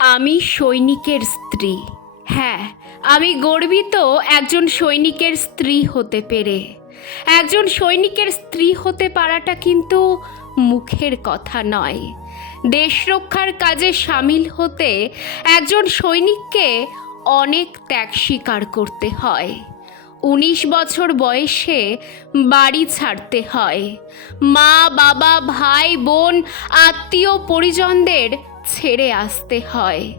আমি সৈনিকের স্ত্রী। হ্যাঁ আমি গর্বিত একজন সৈনিকের স্ত্রী হতে পেরে। একজন সৈনিকের স্ত্রী হতে পারাটা কিন্তু মুখের কথা নয়। দেশ রক্ষার কাজে সামিল হতে একজন সৈনিককে অনেক ত্যাগ স্বীকার করতে হয়। উনিশ বছর বয়সে বাড়ি ছাড়তে হয়। মা, বাবা, ভাই, বোন, আত্মীয়, পরিজনদের ছেড়ে আসতে হয়।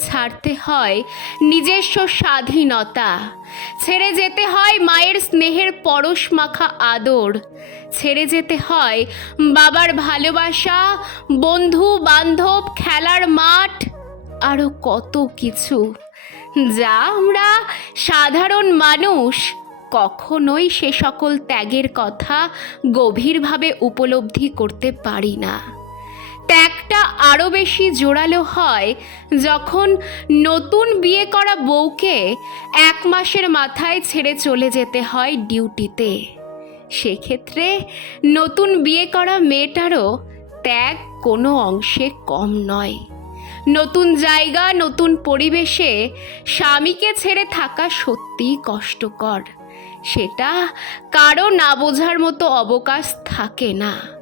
ছাড়তে হয় নিজস্ব স্বাধীনতা। ছেড়ে যেতে হয় মায়ের স্নেহের পরশ মাখা আদর। ছেড়ে যেতে হয় বাবার ভালোবাসা, বন্ধু, বান্ধব, খেলার মাঠ আরও কত কিছু। যা আমরা সাধারণ মানুষ কখনোই সে সকল ত্যাগের কথা গভীরভাবে উপলব্ধি করতে পারি না। ত্যাগটা আরও বেশি জোরালো হয় যখন নতুন বিয়ে করা বউকে এক মাসের মাথায় ছেড়ে চলে যেতে হয় ডিউটিতে। সেক্ষেত্রে নতুন বিয়ে করা মেয়েটারও ত্যাগ কোনো অংশে কম নয়। নতুন জায়গা, নতুন পরিবেশে স্বামীকে ছেড়ে থাকা সত্যিই কষ্টকর। সেটা কারও না বোঝার মতো অবকাশ থাকে না।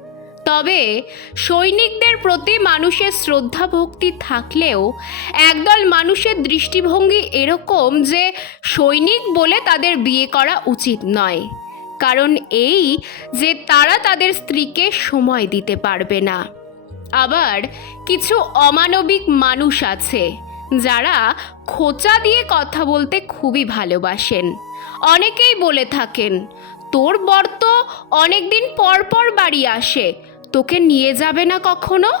তবে সৈনিকদের প্রতি মানুষের শ্রদ্ধা ভক্তি থাকলেও একদল মানুষের দৃষ্টিভঙ্গি এরকম যে সৈনিক বলে তাদের বিয়ে করা উচিত নয়। কারণ এই যে তারা তাদের স্ত্রীকে সময় দিতে পারবে না। আবার কিছু অমানবিক মানুষ আছে যারা খোঁচা দিয়ে কথা বলতে খুবই ভালোবাসেন। অনেকেই বলে থাকেন, তোর বর তো অনেকদিন পর পর বাড়ি আসে তোকে নিয়ে যাবে না কখনো?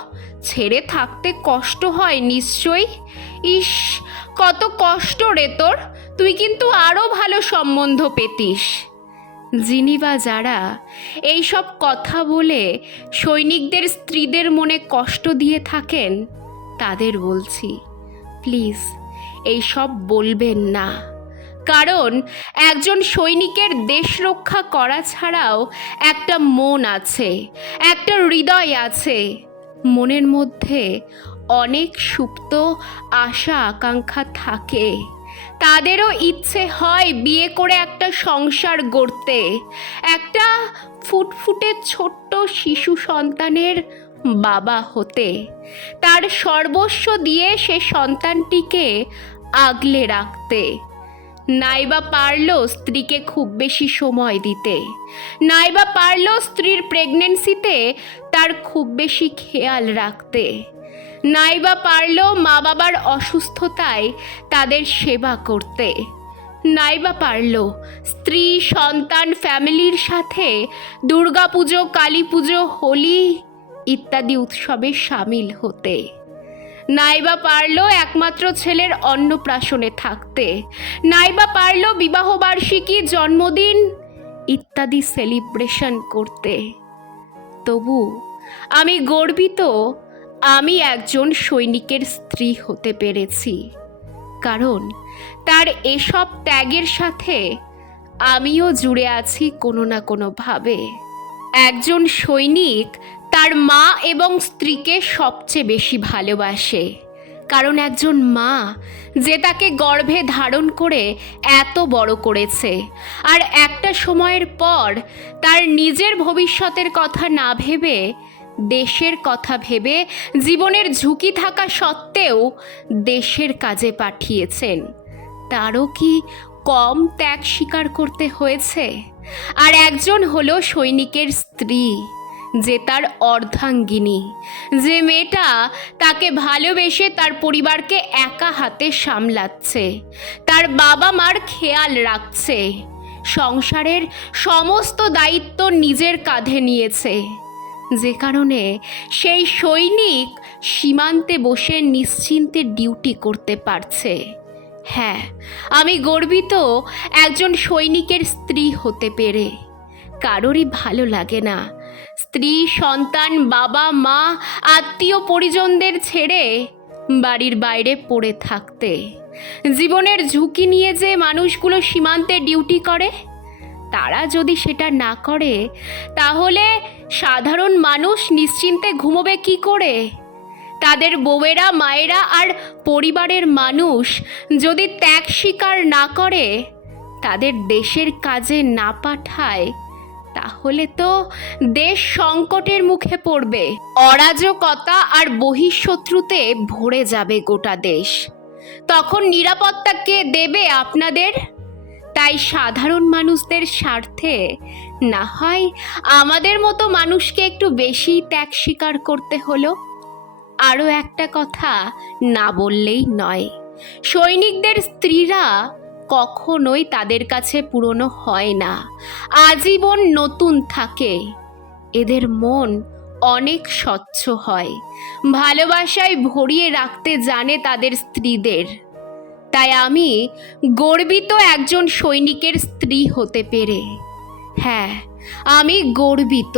ছেড়ে থাকতে কষ্ট হয় নিশ্চয়ই? ইস, কত কষ্ট রে তোর। তুই কিন্তু আরও ভালো সম্বন্ধ পেতিস। যিনি বা যারা এইসব কথা বলে সৈনিকদের স্ত্রীদের মনে কষ্ট দিয়ে থাকেন, তাদের বলছি, প্লিজ, এইসব বলবেন না। কারণ একজন সৈনিকের দেশ রক্ষা করা ছাড়াও একটা মন আছে, একটা হৃদয় আছে। মনের মধ্যে অনেক সুপ্ত আশা আকাঙ্ক্ষা থাকে। তাদেরও ইচ্ছে হয় বিয়ে করে একটা সংসার গড়তে। একটা ফুটফুটে ছোট্ট শিশু সন্তানের বাবা হতে। তার সর্বস্ব দিয়ে সে সন্তানটিকে আগলে রাখতে। নাইবা পারল স্ত্রীকে খুব বেশি সময় দিতে। নাইবা পারল স্ত্রীর প্রেগনেন্সিতে তার খুব বেশি খেয়াল রাখতে। নাইবা পারল মা বাবার অসুস্থতায় তাদের সেবা করতে। নাইবা পারল স্ত্রী, সন্তান, ফ্যামিলির সাথে দুর্গাপুজো কালী পুজো হোলি ইত্যাদি উৎসবে সামিল হতে। নাইবা পারল একমাত্র ছেলের অন্নপ্রাশনে থাকতে। নাইবা পারল বিবাহবার্ষিকী, জন্মদিন ইত্যাদি সেলিব্রেশন করতে। তবু আমি গর্বিত, আমি একজন সৈনিকের স্ত্রী হতে পেরেছি। কারণ তার এসব ত্যাগের সাথে আমিও জুড়ে আছি কোনো না কোনোভাবে। একজন সৈনিক তার মা এবং স্ত্রীকে সবচেয়ে বেশি ভালোবাসে। কারণ একজন মা যে তাকে গর্ভে ধারণ করে এত বড় করেছে, আর একটা সময়ের পর তার নিজের ভবিষ্যতের কথা না ভেবে, দেশের কথা ভেবে, জীবনের ঝুঁকি থাকা সত্ত্বেও দেশের কাজে পাঠিয়েছেন। তারও কি কম ত্যাগ স্বীকার করতে হয়েছে? আর একজন হলো সৈনিকের স্ত্রী। যে তার অর্ধাঙ্গিনী। যে মেয়েটা তাকে ভালোবেসে তার পরিবারকে একা হাতে সামলাচ্ছে, তার বাবা মার খেয়াল রাখছে, সংসারের সমস্ত দায়িত্ব নিজের কাঁধে নিয়েছে। যে কারণে সেই সৈনিক সীমান্তে বসে নিশ্চিন্তে ডিউটি করতে পারছে। হ্যাঁ আমি গর্বিত একজন সৈনিকের স্ত্রী হতে পেরে। কারোরই ভালো লাগে না। স্ত্রী, সন্তান, বাবা, মা, আত্মীয় পরিজনদের ছেড়ে বাড়ির বাইরে পড়ে থাকতে। জীবনের ঝুঁকি নিয়ে যে মানুষগুলো সীমান্তে ডিউটি করে, তারা যদি সেটা না করে, তাহলে সাধারণ মানুষ নিশ্চিন্তে ঘুমোবে কি করে? তাদের বউয়েরা, মায়েরা আর পরিবারের মানুষ যদি ত্যাগ স্বীকার না করে, তাদের দেশের কাজে না পাঠায় তাহলে তো দেশ সংকটের মুখে পড়বে। অরাজকতা আর বহিঃশত্রুতে ভরে যাবে গোটা দেশ। তখন নিরাপত্তা কে দেবে আপনাদের? তাই সাধারণ মানুষদের স্বার্থে না হয় আমাদের মতো মানুষকে একটু বেশি ত্যাগ স্বীকার করতে হলো? আরও একটা কথা না বললেই নয়। সৈনিকদের স্ত্রীরা কখনোই তাদের কাছে পুরনো হয় না। আজীবন নতুন থাকে। এদের মন অনেক স্বচ্ছ হয়। ভালোবাসায় ভরিয়ে রাখতে জানে তাদের স্ত্রীদের। তাই আমি গর্বিত একজন সৈনিকের স্ত্রী হতে পেরে। হ্যাঁ আমি গর্বিত।